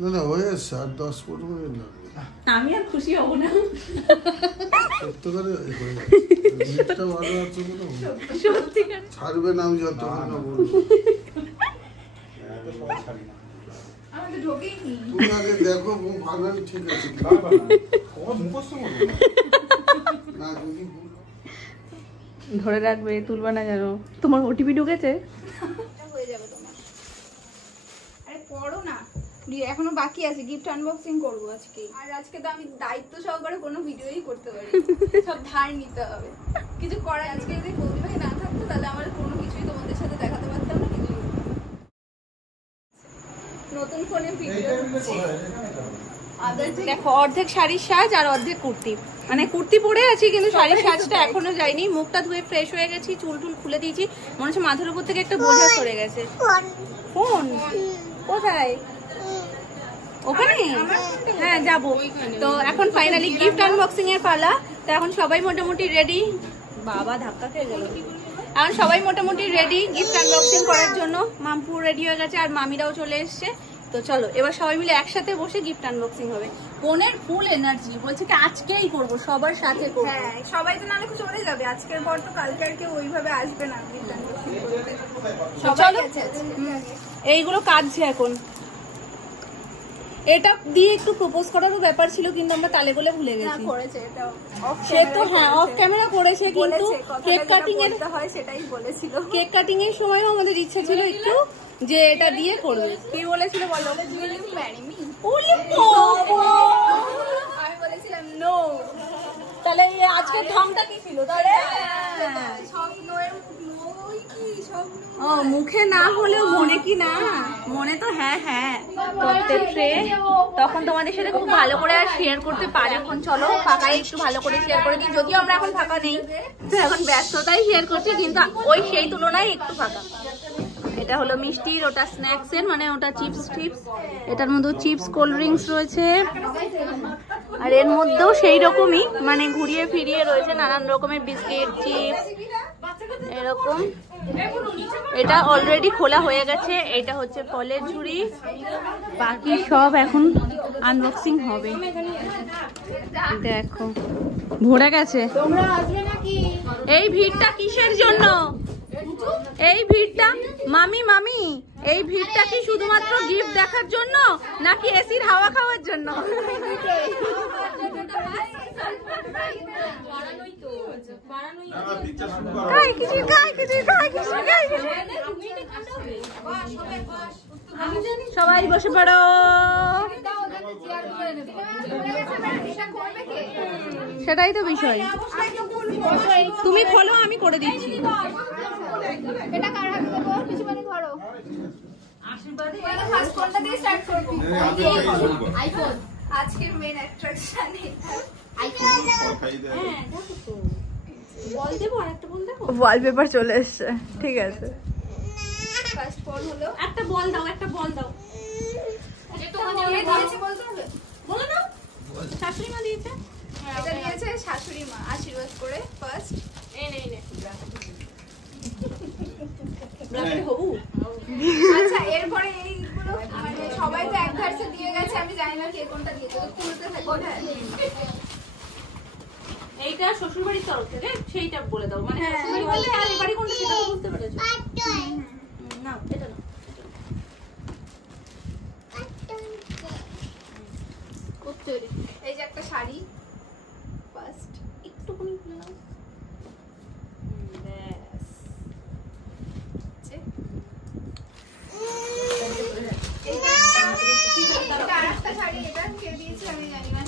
না না হয়ে আসছে, আর 10-15 মিনিট লাগবে। আমি আর খুশি হব না সত্যিকারে হয়ে যাচ্ছে, ভালো আছে বলো, সত্যিকার ছাড়বে না আমি যতক্ষণ না বলবো। তুমি আগে দেখো বানান ঠিক আছে না, যদি ধরে রাখবে, তুলবা না জানো। তোমার ওটিপি ঢুকেছে? হয়ে যাবে তোমার। আরে পড়ো না, এখনো বাকি আছে, গিফট আনবক্সিং করবো আজকে। আর আজকে তো আমি দায়িত্ব সহকারে কোনো ভিডিওই করতে পারি, সব ধার নিতে হবে। কিছু করার আজকে যদি বৌদি ভাই না থাকতো তাহলে আমার কোনো কিছুই তোমাদের সাথে দেখাতে পারতাম না। কিছু নতুন ফোনে ভিডিও দেখো, অর্ধেক শাড়ির সাজ আর অর্ধেক কুর্তি, মানে কুর্তি পরে আছি কিন্তু শাড়ির সাজটা এখনো যায়নি। মুখটা ধুয়ে ফ্রেশ হয়ে গেছি, চুল টুল খুলে দিয়েছি, মনে হচ্ছে মাথার উপর থেকে একটা বোঝা সরে গেছে। ফোন কোথায়? ওখানে? হ্যাঁ যাবো তো। এখন ফাইনালি গিফট আনবক্সিং এর পালা। তো এখন সবাই মোটামুটি রেডি। বাবা ধাক্কা খেয়ে গেল। এখন সবাই মোটামুটি রেডি গিফট আনবক্সিং করার জন্য। মামপু রেডি হয়ে গেছে আর মামিরাও চলে এসছে। তো চলো এবার সবাই মিলে একসাথে বসে গিফট আনবক্সিং হবে। বোনের ফুল এনার্জি, বলছে কি আজকেই করবো, সবার সাথে করবো। হ্যাঁ, সবাই তো নালে চলে যাবে আজকের পর, তো কালকে আর কেউ ওইভাবে আসবে না গিফট আনবক্সিং করতে। চলো এইগুলো কাটছে এখন। এটা দিয়ে একটু প্রপোজ করারও ব্যাপার ছিল কিন্তু আমরা তালে বলে ভুলে গেছি। সে তো হ্যাঁ অফ ক্যামেরা করেছে, কিন্তু কেক কাটিং এর হয় সেটাই বলেছিল। কেক কাটিং এর সময়ও আমাদের ইচ্ছা ছিল একটু যে এটা দিয়ে করবে। কি বলেছিল বলো? আমি বলেছিলাম নো। তাহলে আজকের ধামটা কি ছিল তাহলে? ও মুখে না হলেও মনে কি না? মনে তো হ্যাঁ হ্যাঁ। তখন তোমাদের সাথে খুব ভালো করে আর শেয়ার করতে পারি। এখন চলো ফাঁকায় একটু ভালো করে শেয়ার করে দিই, যদিও আমরা এখন ফাঁকা নেই, তো এখন ব্যস্ততাই শেয়ার করছি, কিন্তু ওই সেই তুলনায় একটু ফাঁকা। এটা হলো মিষ্টির, ওটা স্ন্যাক্স এর, মানে ওটা চিপস টিপস, এটার মধ্যে চিপস কোল্ড ড্রিঙ্কস রয়েছে, আর এর মধ্যেও সেই রকমই মানে ঘুরিয়ে ফিরিয়ে রয়েছে নানান রকমের বিস্কিট চিপস এরকম। এটা অলরেডি খোলা হয়ে গেছে। এটা হচ্ছে ফলের ঝুড়ি, বাকি সব এখন আনবক্সিং হবে। দেখো ভরে গেছে। এই ভিড়টা কিসের জন্য? এই ভিড়টা মামি মামি এই ভিড়টা কি শুধুমাত্র গিফট দেখার জন্য নাকি এসির হাওয়া খাওয়ার জন্য? সবাই বসে পড়ো। সেটাই তো বিষয়। তুমি খোলো, আমি করে দিচ্ছি। এটা কার হাতে দেবো? কিছু মানে ধরো। ফার্স্ট কোনটা দিয়ে স্টার্ট করব? আইফোন। আজকের মেইন অ্যাট্রাকশন এটা আইফোন। হ্যাঁ দেখো তো। বল দেবো, আরেকটা বল দেবো। ওয়ালপেপার চলে এসেছে, ঠিক আছে। ফার্স্ট বল হলো একটা বল দাও, একটা বল দাও। এটা মনে দিয়েছে বলতে হবে। বলো না, শাশুড়ি মা দিয়েছে। এটা দিয়েছে শাশুড়ি মা আশীর্বাদ করে ফার্স্ট। এই নে নে। ব্ল্যাকে হবু। আচ্ছা এরপরে এইগুলো মানে সবাই তো এক ধারসে দিয়ে গেছে, আমি জানি না কে কোনটা দিয়েছে, তো খুলতে থাকো। এইটা শ্বশুর বাড়ির তরফ থেকে, সেইটা বলে দাও। মানে শ্বশুর বাড়ি বলতে আর এই বাড়ি কোনটা সেটা বুঝতে পেরেছো? না এটা না, এই যে একটা শাড়ি ফার্স্ট একটুখানি খুলে নাও। ব্যাস। আরেকটা শাড়ি, এটা কে দিয়েছে আমি জানি না।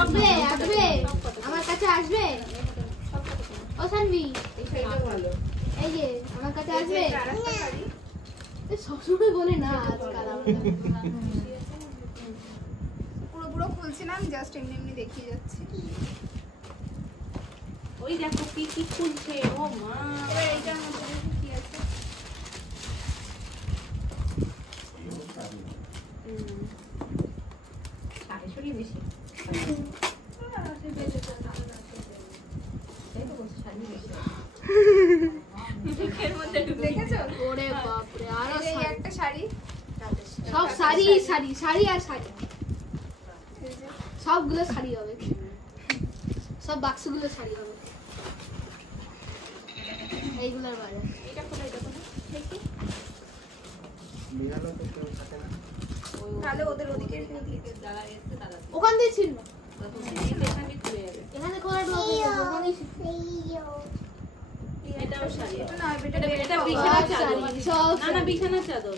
আসবে আসবে আমার কাছে আসবে। ও সানভি এই যে আমার কাছে আসবে। আরেকটা শাড়ি সবসময় বলে না আজকাল পুরো পুরো খুলছি না, আমি জাস্ট এমনি এমনি দেখিয়ে যাচ্ছি। ওই দেখো কি কি খুলছে। ও মা, এবার এইটার মধ্যে দেখি কি আছে। শাশুড়ি বেশি। দেখেছো? ওরে বাপ রে, আরো এই একটা শাড়ি, সব শাড়ি শাড়ি শাড়ি আর শাড়ি সবগুলো শাড়ি হবে সব বাক্সগুলো শাড়ি হবে এইগুলোর বাজার এটা কোথায় দেখো দেখি তাহলে ওদের ওদিকে দাদা এসে দাদা ওখান দিয়ে ছিল না এখানে খুলে যাবে এখানে খোলা ঢোকে ওখানেই এটাও শাড়ি এটা না এটা এটা বিছানার চাদর সব না না বিছানার চাদর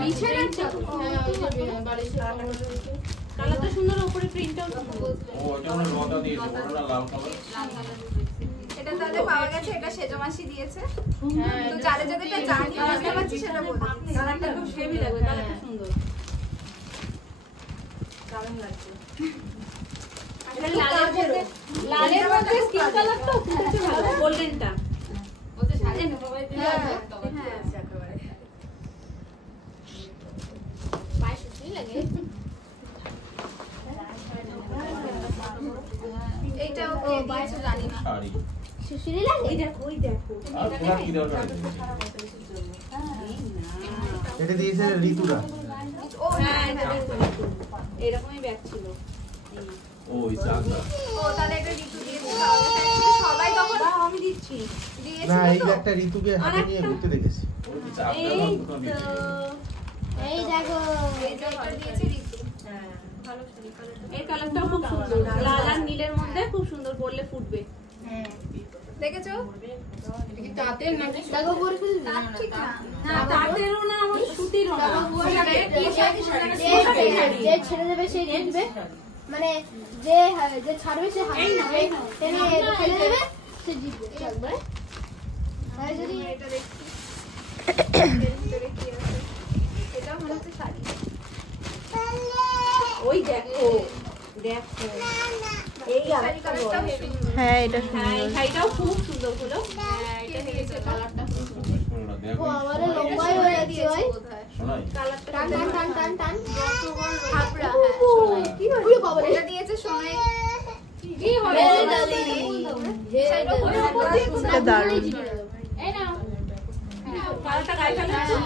বিছানার চাদর কালারটা সুন্দর উপরে প্রিন্টটাও সুন্দর এটা তাহলে পাওয়া গেছে এটা সেজমাসি দিয়েছে তো যারা যাদেরটা জানি বুঝতে পারছি সেটা বলি কালারটা খুব হেভি লাগবে কালারটা সুন্দর দারুণ লাগছে এটা লালের মধ্যে স্কিন কালারটা খুবই ভালো গোল্ডেনটা ওতে সাজে না সবাই দিলে হ্যাঁ একেবারে পায়ে সুতি লাগে এইটা ওকে দিয়েছে জানি না সুতি লাগে ওই দেখো এটা দিয়েছে ঋতুরা ও হ্যাঁ এটা দেখো এরকমই ব্যাগ ছিল ওই চাঁদা ও তাহলে এটা ঋতু দিয়েছে সবাই তখন আমি দিচ্ছি না দিয়েছিল এই তো একটা ঋতুকে হাতে নিয়ে ঘুরতে দেখেছি এই তো এই দেখো এইটা দিয়েছে ঋতু এই কালারটাও খুব সুন্দর লাল আর নীলের মধ্যে খুব সুন্দর পরলে ফুটবে দেখেছো দেখো পরে ফেলবি তার ঠিক না না তাঁতেরও না আমার সুতিরও না যে ছেড়ে দেবে সে জিতবে মানে যে যে ছাড়বে সে হারবে টেনে ফেলে দেবে সে জিতবে একবারে আর যদি এটা দেখছি এর ভিতরে কি আছে এটা মনে হচ্ছে শাড়ি ওই দেখো দেখো এই শাড়ি কালারটা হেভি হ্যাঁ এটা সুন্দর হ্যাঁ শাড়িটাও খুব সুন্দর হলো এটা দিয়েছে কালারটা ও আমারে লম্বাই হয়ে যাচ্ছে ভাই কালারটা টান টান টান টান টান হাবড়া কি হলো বাবা এটা দিয়েছে সোনাই কি হবে শাড়িটা পরে উপর দিয়ে এটা দারুণ এই নাও কালারটা গায়ে ফেলো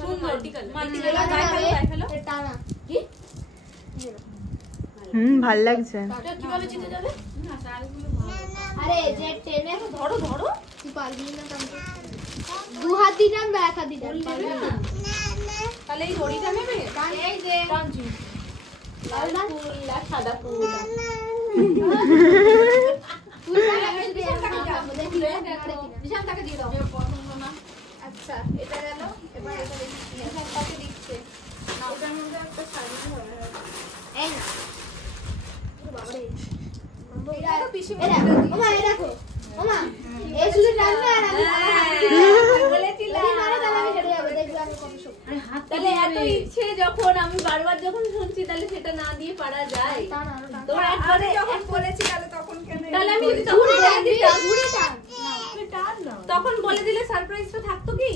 সুন্দর মাল্টি কালার গায়ে ফেলো গায়ে ফেলো টানা কি ভাল লাগছে কিভাবে জিতে যাবে আরে যে টেনে ধরো ধরো তুই পারবি না টানতে দু হাত দিয়ে টানবে এক হাত দিয়ে টানবে তাহলে এই দড়িটা নেবে এই যে টানছি লাল না ফুল আর সাদা ফুল তুই টাকা দিয়ে দেখি বিশাল টাকা দিয়ে দাও আচ্ছা এটা গেল এবার এটা দেখি তাকে দিচ্ছে না ওটার মধ্যে একটা শাড়ি হবে এই না বাবা রে এটা তো পিসি এই দেখো ওমা এই দেখো ওমা এই শুধু টানবে আর আমি বলেছিলাম মারে তাহলে আমি হেরে যাবো দেখবে আমি কত শক্তি তাহলে এত ইচ্ছে যখন আমি বারবার যখন শুনছি তাহলে সেটা না দিয়ে পারা যায় টান আর টান তোমরা একবারে যখন বলেছি তাহলে তখন কেন তাহলে আমি যদি ঘুরে তখন টান দিতাম, ঘুরে টান টান না তখন বলে দিলে সারপ্রাইজটা থাকতো কি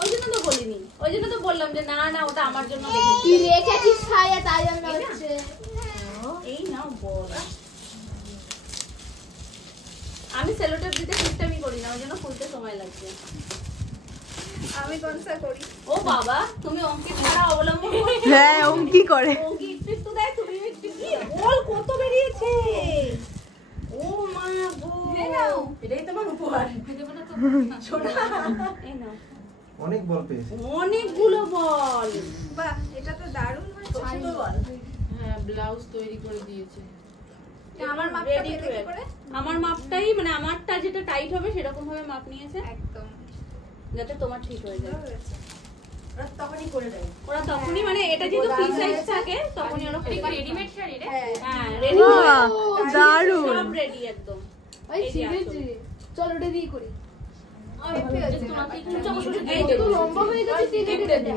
ওই জন্য তো বলিনি ওই জন্য তো বললাম যে না না ওটা আমার জন্য রেখেছি তুই রেখেছিস ছায়া তাই জন্য হচ্ছে এই নাও বল আমি সেলোটেপ দিতে সিস্টেমই করি না ওই জন্য খুলতে সময় লাগছে আমি কোনসা করি ও বাবা তুমি অঙ্কিত ছাড়া অবলম্বন করছো হ্যাঁ অঙ্কি করে অঙ্কি একটু দেয় তুমি একটু কি বল কত বেরিয়েছে ও মা গো এই নাও এটাই তোমার উপহার শোনা এই নাও অনেক বল পেয়েছে অনেকগুলো বল বাহ এটা তো দারুণ হয়েছে বল হ্যাঁ ব্লাউজ তৈরি করে দিয়েছে আমার মাপটা Ready to পেলে কি wear। করে আমার মাপটাই মানে আমারটা যেটা টাইট হবে সেরকম ভাবে মাপ নিয়েছে একদম যাতে তোমার ঠিক হয়ে যায় হয়েছে তখনই করে দেয় ওরা তখনই মানে এটা যেহেতু ফ্রি সাইজ থাকে তখনই ওরা করে দেয়। রেডিমেড শাড়ি রে হ্যাঁ হ্যাঁ রেডি বাহ, দারুণ সব রেডি একদম ওই এই যে সিরিজ চল ওটা দিয়ে করি এই যে তো লম্বা হয়ে গেছে তুই দেখে দে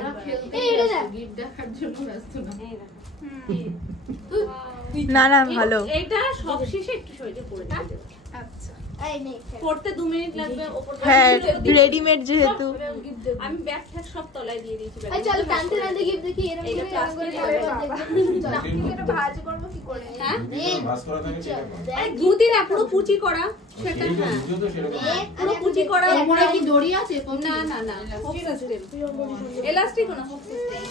এই এটা দেখ গিফট দেখার জন্য ব্যস্ত না না না ভালো এইটা সব শেষে একটু সরিয়ে পড়ে দিতে আচ্ছা এই নে পড়তে 2 মিনিট লাগবে ওপর হ্যাঁ রেডিমেড যেহেতু আমি ব্যাগ ট্যাগ সব তলায় দিয়ে দিয়েছি এই চল টানতে টানতে গিফট দেখি এরকম এইটা করে plastic কিন্তু এটা ভাঁজ করবো কি করে হ্যাঁ ভাস করা থাকে ঠিক আছে আরে ধুতি না পুরো কুচি করা সেটা হ্যাঁ ভিডিও তো সেরকম পুরো কুচি করা ওপরে কি দড়ি আছে না না না হুক সিস্টেম এলাস্টিক না হুক সিস্টেম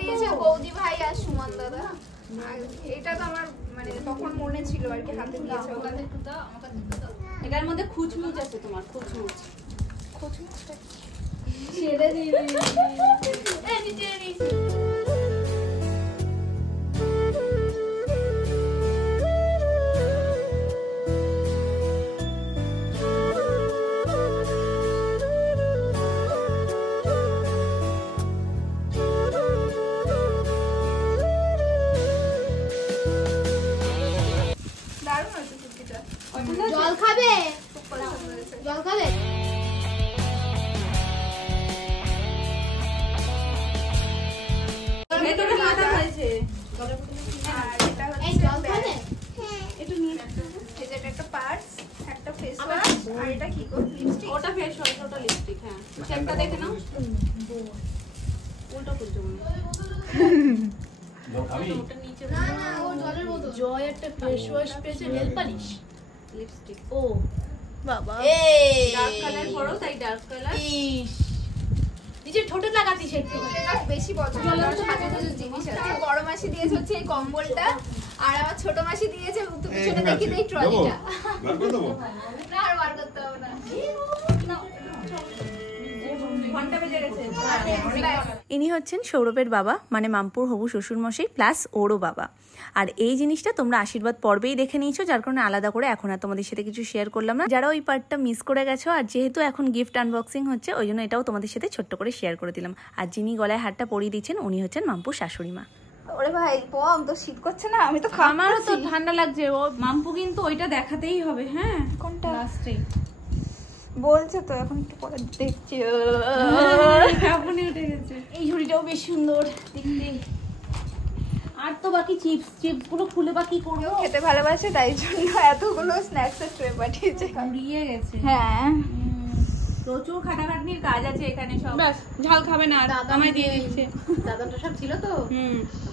দিয়েছে বৌদি ভাই আর সুমন দাদা। আর এটা তো আমার মানে তখন মনে ছিল আর কি, হাতে দিয়েছে ওরা। এটার মধ্যে খুচমুচ আছে তোমার, খুচমুচ। ছেড়ে দিয়ে দারুণ হয়েছে কুর্তিটা, জল খাবে, খুব পছন্দ হয়েছে। জল খাবে। ভেতরে মাথা হয়েছে। আর এটা এই হচ্ছে জল খাবে। একটু নিয়ে এই যে এটা একটা পার্স, একটা ফেস ওয়াশ, আর এটা কি গো লিপস্টিক। ওটা ফেস ওয়াশ, ওটা লিপস্টিক। হ্যাঁ, চেকটা দেখে নাও। উল্টো করছো মনে হয়। ওটা নিচে না না, ও জলের বোতল। জয় একটা ফেস ওয়াশ পেয়েছে, নেল পালিশ। লিপস্টিক। ও বাবা ডার্ক কালার পরো, তাই ডার্ক কালার। ইস, নিচে ঠোঁটে লাগাতিস একটু। এটা বেশি পছন্দ, কারণ সাজানো জিনিস আছে। বড় মাসি দিয়েছে হচ্ছে এই কম্বলটা, আর আমার ছোট মাসি দিয়েছে উত্তর পিছনে দেখি এই ট্রলিটা। না আর বার করতে হবে না। ঘন্টা বেজে গেছে। ইনি হচ্ছেন সৌরভের বাবা, মানে মামপুর হবু শ্বশুরমশাই প্লাস ওরও বাবা। আর এই জিনিসটা তোমরা আশীর্বাদ পর্বেই দেখে নিয়েছো, যার কারণে আলাদা করে এখন আর তোমাদের সাথে কিছু শেয়ার করলাম না। যারা ওই পার্টটা মিস করে গেছো, আর যেহেতু এখন গিফট আনবক্সিং হচ্ছে, ওই জন্য এটাও তোমাদের সাথে ছোট্ট করে শেয়ার করে দিলাম। আর যিনি গলায় হারটা পরিয়ে দিচ্ছেন উনি হচ্ছেন মামপুর শাশুড়ি মা। ওরে ভাই পম, তো শীত করছে না? আমি তো আমারও তো ঠান্ডা লাগছে। ও মাম্পু কিন্তু ওইটা দেখাতেই হবে। হ্যাঁ, কোনটা লাস্টে বলছে তো, এখন একটু পরে দেখছি। আপনি উঠে গেছে। এই ঝুড়িটাও বেশ সুন্দর দেখতে। আর তো বাকি চিপস, চিপস গুলো খুলে বাকি করবো। খেতে ভালোবাসে, তাই জন্য এতগুলো স্ন্যাক্স এর ট্রে পাঠিয়েছে। উড়িয়ে গেছে। হ্যাঁ, প্রচুর খাটাখাটনির কাজ আছে এখানে। সব ব্যাস, ঝাল খাবে না, আমায় দিয়ে দিচ্ছে। দাদাটা সব ছিল তো,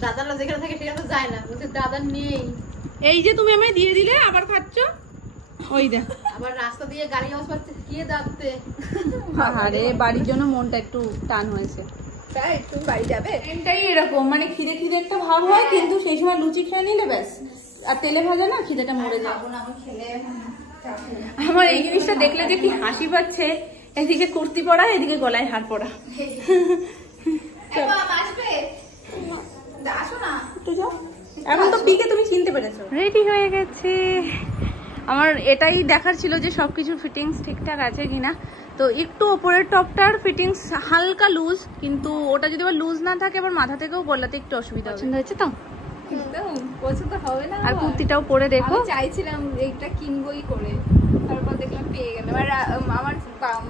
দাদারা যেখানে থাকে সেখানে তো যায় না, বলছে দাদা নেই। এই যে তুমি আমায় দিয়ে দিলে, আবার খাচ্ছ। ওই দেখ, আবার রাস্তা দিয়ে গাড়ি আওয়াজ পাচ্ছে, কে দাবতে। আরে বাড়ির জন্য মনটা একটু টান হয়েছে। তাই তুমি বাড়ি যাবে? এটাই এরকম, মানে খিদে খিদে একটা ভাব হয়, কিন্তু সেই সময় লুচি খেয়ে নিলে ব্যাস, আর তেলে ভাজা না খিদেটা মরে যায়। আমার এই জিনিসটা দেখলে যে কি হাসি পাচ্ছে, এদিকে কুর্তি পরা, এদিকে গলায় হার পরা। আসবে, আসো না। এখন তো পিকে তুমি চিনতে পেরেছো। রেডি হয়ে গেছে। আমার এটাই দেখার ছিল যে সবকিছু ফিটিংস ঠিকঠাক আছে কিনা। তো একটু ওপরের টপটার ফিটিংস হালকা লুজ, কিন্তু ওটা যদি আবার লুজ না থাকে আবার মাথা থেকেও বললাতে একটু অসুবিধা হবে। পছন্দ হয়েছে তো? একদম পছন্দ হবে না। আর কুর্তিটাও পরে দেখো। আমি চাইছিলাম এইটা কিনবই করে, তারপর দেখলাম পেয়ে গেলাম। আর আমার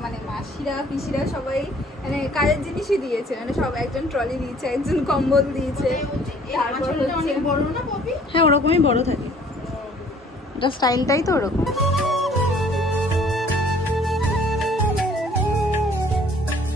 মানে মাসিরা পিসিরা সবাই মানে কাজের জিনিসই দিয়েছে, মানে সব একজন ট্রলি দিয়েছে, একজন কম্বল দিয়েছে। তারপর হচ্ছে বড় না পপি? হ্যাঁ, ওরকমই বড় থাকে। এটা স্টাইলটাই তো ওরকম।